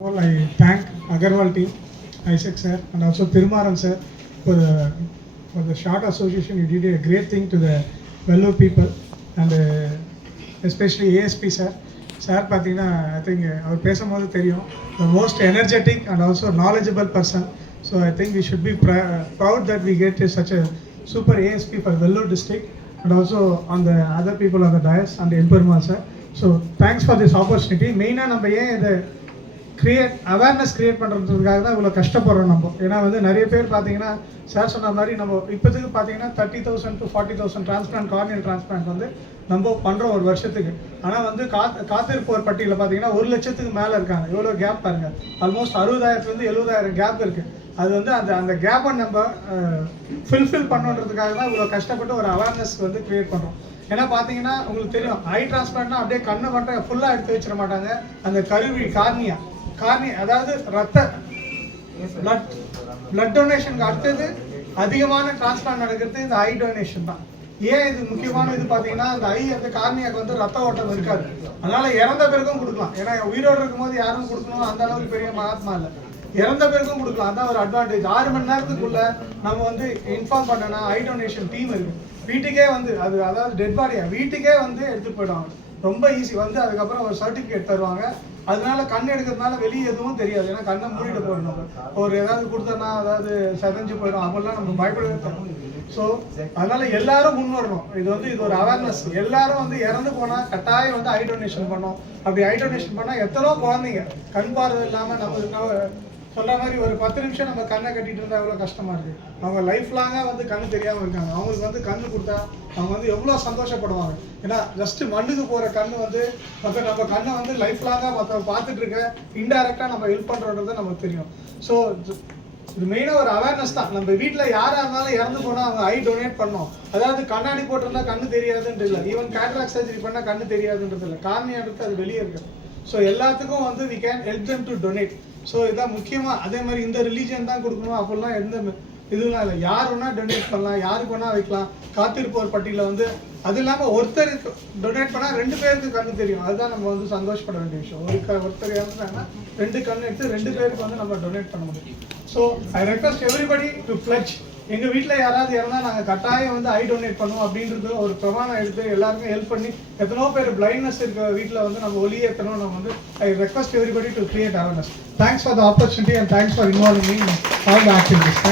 All I thank Agarwal team, Isaac sir, and also Thirumaran sir for the short association. You did a great thing to the Vellore people, and especially ASP sir. Sir, பார்த்தீங்கன்னா I think அவர் பேசும்போது தெரியும், the most energetic and also knowledgeable person. So I think we should be proud that we get such a super ASP for Vellore district, and also on the other people on the dais and Emperor sir. So thanks for this opportunity. மெயினாக நம்ம ஏன் இதை awareness create பண்ணுறதுக்காக தான் இவ்வளோ கஷ்டப்படுறோம் நம்ம. ஏன்னா வந்து நிறைய பேர் பார்த்தீங்கன்னா சார் சொன்ன மாதிரி நம்ம இப்போதுக்கு பார்த்தீங்கன்னா 30,000 to 40,000 டிரான்ஸ்பிளான்ட் கார்னியல் டிரான்ஸ்பிளான்ட் வந்து நம்ம பண்ணுறோம் ஒரு வருஷத்துக்கு. ஆனால் வந்து காத்திருப்போர் பட்டியலில் பார்த்தீங்கன்னா 1 லட்சத்துக்கு மேலே இருக்காங்க. எவ்வளோ கேப் பாருங்க, ஆல்மோஸ்ட் 60,000 70,000 கேப் இருக்குது. அது வந்து அந்த கேப்பை நம்ம ஃபில்ஃபில் பண்ணுன்றதுக்காக தான் இவ்வளோ கஷ்டப்பட்டு ஒரு அவேர்னஸ் வந்து கிரியேட் பண்ணுறோம். ஏன்னா பார்த்தீங்கன்னா உங்களுக்கு தெரியும், ஐ டிரான்ஸ்பிளான்ட்னா அப்படியே கண்ணை மட்டும் ஃபுல்லாக எடுத்து வச்சிட மாட்டாங்க. அந்த கருவி கார்னியா அதாவது பிளட் டொனேஷனுக்கு அடுத்தது அதிகமான டிரான்ஸ்பிளான்ட் நடக்கிறது இந்த ஐ டொனேஷன் தான். ஏன் இது முக்கியமான இது பார்த்தீங்கன்னா, அந்த ஐ அந்த கார்னியாக்கு வந்து ரத்த ஓட்டம் இருக்காது, அதனால இறந்த பேருக்கும் கொடுக்கலாம். ஏன்னா உயிரோடு இருக்கும்போது யாரும் கொடுக்கணும் அந்த அளவுக்கு பெரிய மகாத்மா இல்லை, இறந்த பேருக்கும் கொடுக்கலாம். அதான் ஒரு அட்வான்டேஜ். 6 மணி நேரத்துக்குள்ள நம்ம வந்து இன்ஃபார்ம் பண்ணனா ஐ டொனேஷன் டீம் இருக்கு, வீட்டுக்கே வந்து அதாவது டெட் பாடியா வீட்டுக்கே வந்து எடுத்துட்டு போயிடுவாங்க. ரொம்ப ஈஸி வந்து அதுக்கப்புறம் ஒரு சர்டிஃபிகேட் தருவாங்க. அதனால கண் எடுக்கிறதுனால வெளியே எதுவும் தெரியாது, ஏன்னா கண்ணை மூடிட்டு போயிடணும். ஒரு ஏதாவது கொடுத்தோன்னா அதாவது செதஞ்சு போயிடும், அப்பெல்லாம் நம்ம பயப்படவே தரணும். ஸோ அதனால எல்லாரும் முன் வரணும். இது ஒரு அவேர்னஸ். எல்லாரும் வந்து இறந்து போனால் கட்டாயம் வந்து ஐ டொனேஷன் பண்ணோம். அப்படி ஐ டொனேஷன் பண்ணால் எத்தனோ குழந்தைங்க கண் பார்வை இல்லாமல் நம்ம சொல்ற மாதிரி ஒரு 10 நிமிஷம் நம்ம கண்ணை கட்டிட்டு இருந்தால் எவ்வளோ கஷ்டமா இருக்கு. அவங்க லைஃப் லாங்காக வந்து கண்ணு தெரியாமல் இருக்காங்க. அவங்களுக்கு வந்து கண்ணு கொடுத்தா அவங்க வந்து எவ்வளோ சந்தோஷப்படுவாங்க. ஏன்னா ஜஸ்ட் மண்ணுக்கு போகிற கண்ணு வந்து நம்ம கண்ணை வந்து லைஃப் லாங்காக மற்றவங்க பார்த்துட்டு இருக்க இன்டைரக்டாக நம்ம ஹெல்ப் பண்ணுறோன்றது நமக்கு தெரியும். ஸோ இது மெயினாக ஒரு அவேர்னஸ் தான். நம்ம வீட்டில் யாராக இருந்தாலும் இறந்து போனால் அவங்க ஐ டொனேட் பண்ணோம். அதாவது கண்ணாடி போட்டிருந்தா கண்ணு தெரியாதுன்றது இல்லை, ஈவன் கேட்ராக்ட் சர்ஜரி பண்ணால் கண்ணு தெரியாதுன்றது இல்லை, கார்னியா எடுத்து அது வெளியே இருக்குது. ஸோ எல்லாத்துக்கும் வந்து we can help them to donate. So இதான் முக்கியமாக. அதே மாதிரி இந்த ரிலீஜன் தான் கொடுக்கணும் அப்படிலாம் எந்த இதுலாம் இல்லை, யார் வேணால் டொனேட் பண்ணலாம், யாருக்கு வேணால் வைக்கலாம். காத்திருப்போர் பட்டியலில் வந்து அது இல்லாமல் ஒருத்தருக்கு டொனேட் பண்ணால் 2 பேருக்கு கண்ணு தெரியும். அதுதான் நம்ம வந்து சந்தோஷப்பட வேண்டிய விஷயம். ஒருத்தர் இறந்துட்டாங்கன்னா 2 கண்ணு எடுத்து 2 பேருக்கு வந்து நம்ம டொனேட் பண்ண முடியும். So I request everybody to fledged. எங்கள் வீட்டில் யாராவது இறந்தால் நாங்கள் கட்டாயம் வந்து ஐ டொனேட் பண்ணுவோம் அப்படின்றது ஒரு பிரமாணம் எடுத்து எல்லாருமே ஹெல்ப் பண்ணி, எத்தனோ பேர் பிளைண்ட்னஸ் இருக்கிற வீட்டில் வந்து நம்ம ஒளியே எத்தனோ நம்ம வந்து I request everybody to create awareness. Thanks for the opportunity and thanks for involving me in all the activities.